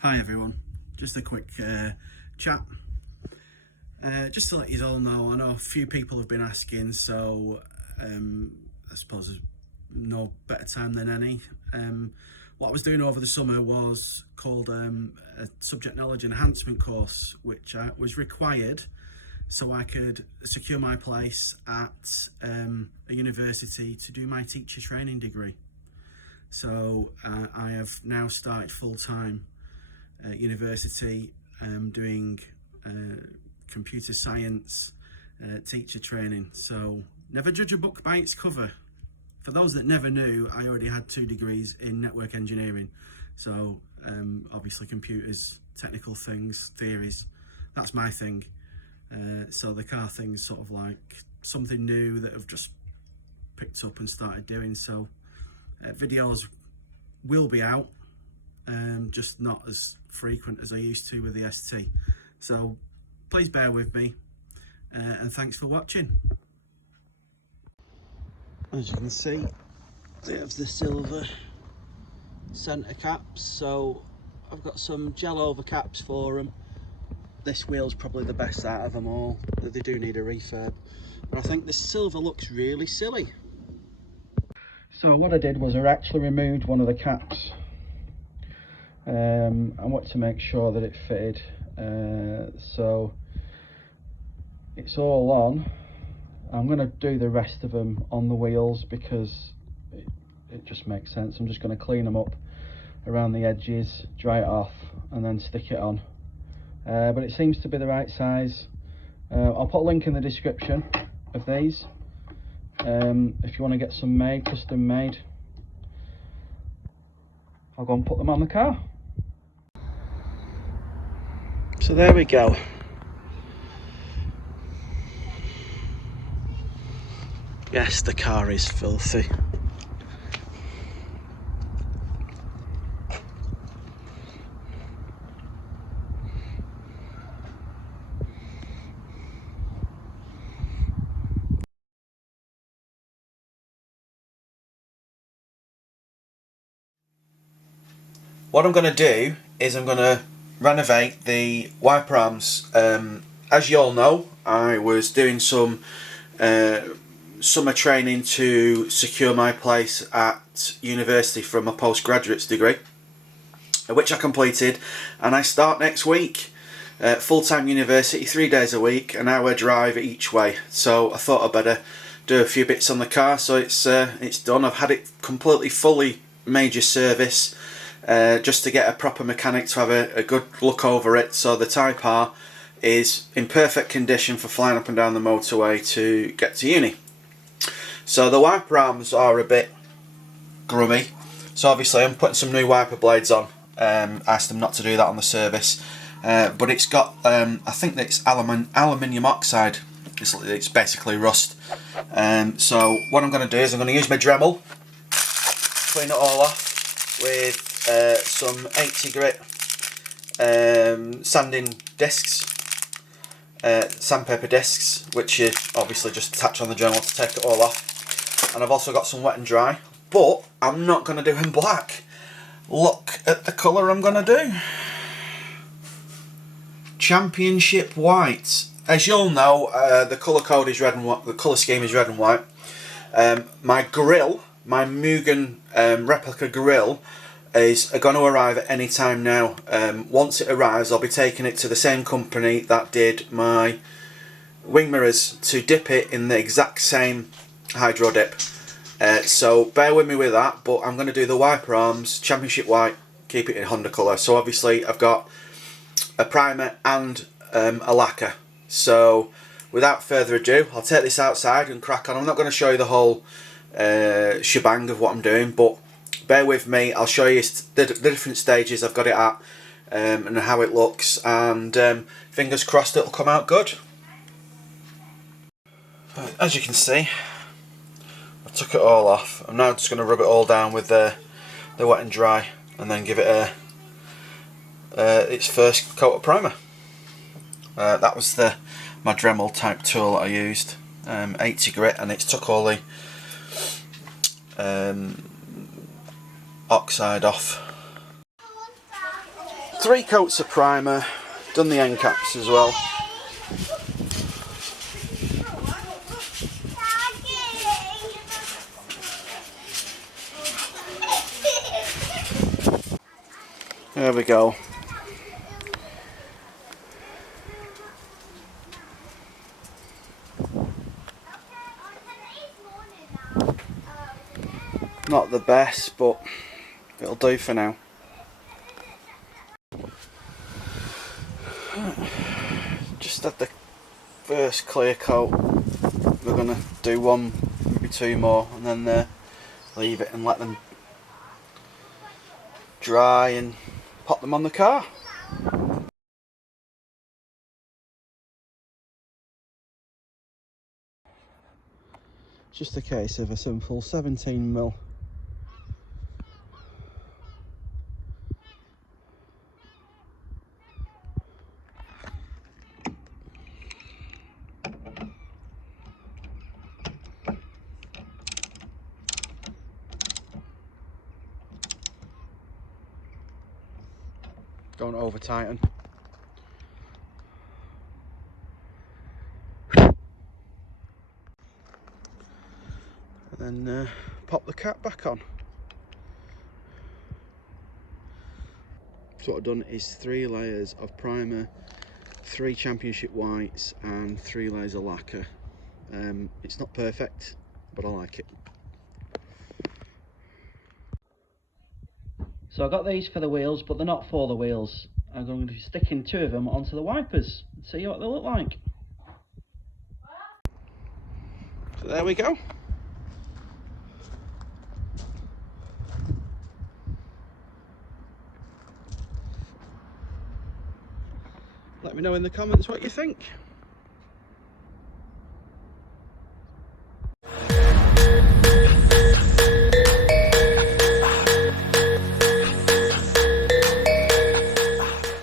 Hi everyone, just a quick chat. Just to let you all know, I know a few people have been asking, so I suppose there's no better time than any. What I was doing over the summer was called a subject knowledge enhancement course, which was required so I could secure my place at a university to do my teacher training degree. So I have now started full-time at university doing computer science teacher training. So never judge a book by its cover. For those that never knew, I already had 2 degrees in network engineering. So obviously computers, technical things, theories, that's my thing. So the car thing's sort of like something new that I've just picked up and started doing. So videos will be out, just not as frequent as I used to with the ST. So please bear with me, and thanks for watching. As you can see, they have the silver centre caps, so I've got some gel over caps for them. This wheel's probably the best out of them all. They do need a refurb, but I think the silver looks really silly. So what I did was I actually removed one of the caps. I want to make sure that it fitted, so it's all on. I'm going to do the rest of them on the wheels because it just makes sense. I'm just going to clean them up around the edges, dry it off, and then stick it on. But it seems to be the right size. I'll put a link in the description of these if you want to get some made, custom made. I'll go and put them on the car. So there we go. Yes, the car is filthy. What I'm going to do is I'm going to renovate the wiper arms. As you all know, I was doing some summer training to secure my place at university for my postgraduate's degree, which I completed, and I start next week. Full-time university, 3 days a week, an hour drive each way. So I thought I'd better do a few bits on the car, so it's done. I've had it completely fully major service, just to get a proper mechanic to have a good look over it. So the Type R is in perfect condition for flying up and down the motorway to get to uni. So the wiper arms are a bit grubby, so obviously I'm putting some new wiper blades on. Asked them not to do that on the service, but it's got I think it's aluminium oxide. It's basically rust. So what I'm going to do is I'm going to use my Dremel, clean it all off with some 80 grit sanding discs, sandpaper discs, which you obviously just attach on the Dremel to take it all off. And I've also got some wet and dry, but I'm not going to do them black. Look at the colour I'm going to do. Championship white. As you all know, the colour code is red and white. The colour scheme is red and white. My grille, my Mugen replica grille, is going to arrive at any time now. Once it arrives, I'll be taking it to the same company that did my wing mirrors to dip it in the exact same hydro dip. So bear with me with that, but I'm going to do the wiper arms championship white, keep it in Honda colour. So obviously I've got a primer and a lacquer. So without further ado, I'll take this outside and crack on. I'm not going to show you the whole shebang of what I'm doing, but bear with me. I'll show you the different stages I've got it at, and how it looks, and fingers crossed it'll come out good. As you can see, I took it all off. I'm now just going to rub it all down with the wet and dry, and then give it its first coat of primer. That was my Dremel type tool that I used, 80 grit, and it took all the oxide off. 3 coats of primer, done the end caps as well. There we go. Not the best, but it'll do for now. Just had the first clear coat. We're going to do one, maybe 2 more, and then leave it and let them dry and pop them on the car. Just a case of a simple 17mm don't over tighten. And then pop the cap back on. So what I've done is 3 layers of primer, 3 championship whites and 3 layers of lacquer. It's not perfect, but I like it. So I got these for the wheels, but they're not for the wheels. I'm going to be sticking 2 of them onto the wipers and see what they look like. So there we go. Let me know in the comments what you think.